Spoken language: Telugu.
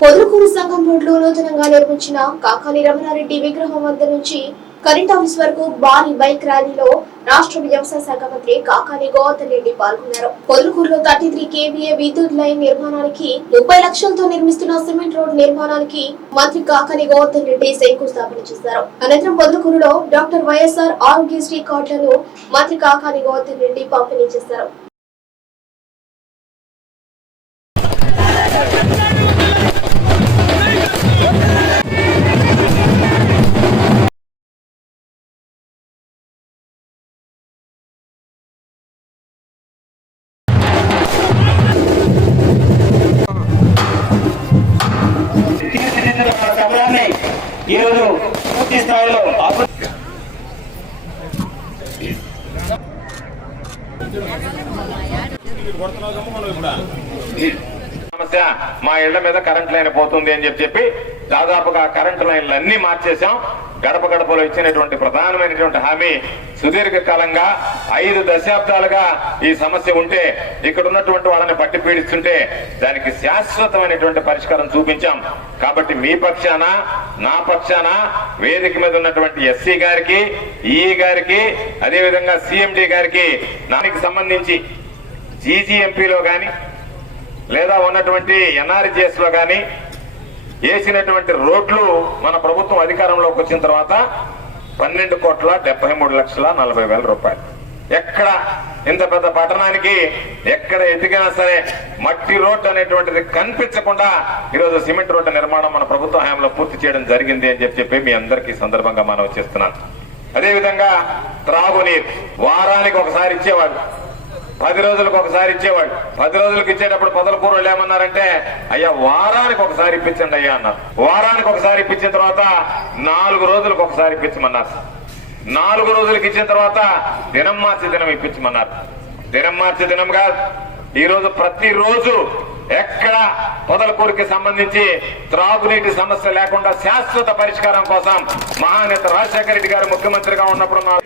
పొదురుకూరు సంఘం రోడ్లో నూతనంగా నిర్మించిన కాకాని రమణారెడ్డి విగ్రహం వద్ద నుంచి కరెంట్ ఆఫీస్ వరకు భారీ బైక్ ర్యాలీలో రాష్ట్ర వ్యవసాయ శాఖ మంత్రి కాకాని గోవర్ధన్ రెడ్డి పాల్గొన్నారు. పొదలకూరులో థర్టీ త్రీ కేవీఏ విద్యుత్ లైన్ నిర్మాణానికి ముప్పై లక్షలతో నిర్మిస్తున్న సిమెంట్ రోడ్ నిర్మాణానికి మంత్రి కాకాని గోవర్ధన్ రెడ్డి శంకుస్థాపన చేశారు. అనంతరం పొదలకూరులో డాక్టర్ వైఎస్ఆర్ ఆరోగ్యశ్రీ కార్డులను మంత్రి కాకాని గోవర్ధన్ రెడ్డి పంపిణీ చేశారు. ఈరోజు పూర్తి స్థాయిలో సమస్య మా ఇళ్ళ మీద కరెంట్ లైన్ పోతుంది అని చెప్పి చెప్పి దాదాపుగా కరెంటు లైన్లు అన్ని మార్చేశాం. గడప గడపలో ఇచ్చినటువంటి ప్రధానమైనటువంటి హామీ సుదీర్ఘ కాలంగా ఐదు దశాబ్దాలుగా ఈ సమస్య ఉంటే ఇక్కడ ఉన్నటువంటి వాళ్ళని పట్టి పీడిస్తుంటే దానికి శాశ్వతమైనటువంటి పరిష్కారం చూపించాం. కాబట్టి మీ పక్షాన నా పక్షాన వేదిక మీద ఉన్నటువంటి ఎస్సీ గారికి ఈ గారికి అదేవిధంగా సిఎండి గారికి దానికి సంబంధించి జీజీఎంపీలో కానీ లేదా ఉన్నటువంటి ఎన్ఆర్జిఎస్లో కానీ వేసినటువంటి రోడ్లు మన ప్రభుత్వం అధికారంలోకి వచ్చిన తర్వాత పన్నెండు కోట్ల డెబ్బై మూడు లక్షల నలభై వేల రూపాయలు. ఎక్కడ ఇంత పెద్ద పట్టణానికి ఎక్కడ ఎదిగినా సరే మట్టి రోడ్డు అనేటువంటిది కనిపించకుండా ఈరోజు సిమెంట్ రోడ్డు నిర్మాణం మన ప్రభుత్వ హయాంలో పూర్తి చేయడం జరిగింది అని చెప్పి చెప్పి మీ అందరికీ సందర్భంగా మనం చేస్తున్నాను. అదేవిధంగా త్రాగునీరు. వారానికి ఒకసారి ఇచ్చేవాళ్ళు. పది రోజులకు ఒకసారి ఇచ్చేవాడు పది రోజులకు ఇచ్చేటప్పుడు పొదల కూరలు ఏమన్నారంటే అయ్యా వారానికి ఒకసారి ఇప్పించండి అయ్యా అన్నారు. వారానికి ఒకసారి ఇప్పించిన తర్వాత నాలుగు రోజులకు ఒకసారి ఇప్పించమన్నారు. నాలుగు రోజులకు ఇచ్చిన తర్వాత దినం మార్చి దినం ఇప్పించమన్నారు. దినం మార్చి దినం కాదు ఈ రోజు ప్రతిరోజు ఎక్కడ పొదలకూరుకి సంబంధించి త్రాగునీటి సమస్య లేకుండా శాశ్వత పరిష్కారం కోసం మహానేత రాజశేఖర రెడ్డి గారు ముఖ్యమంత్రిగా ఉన్నప్పుడు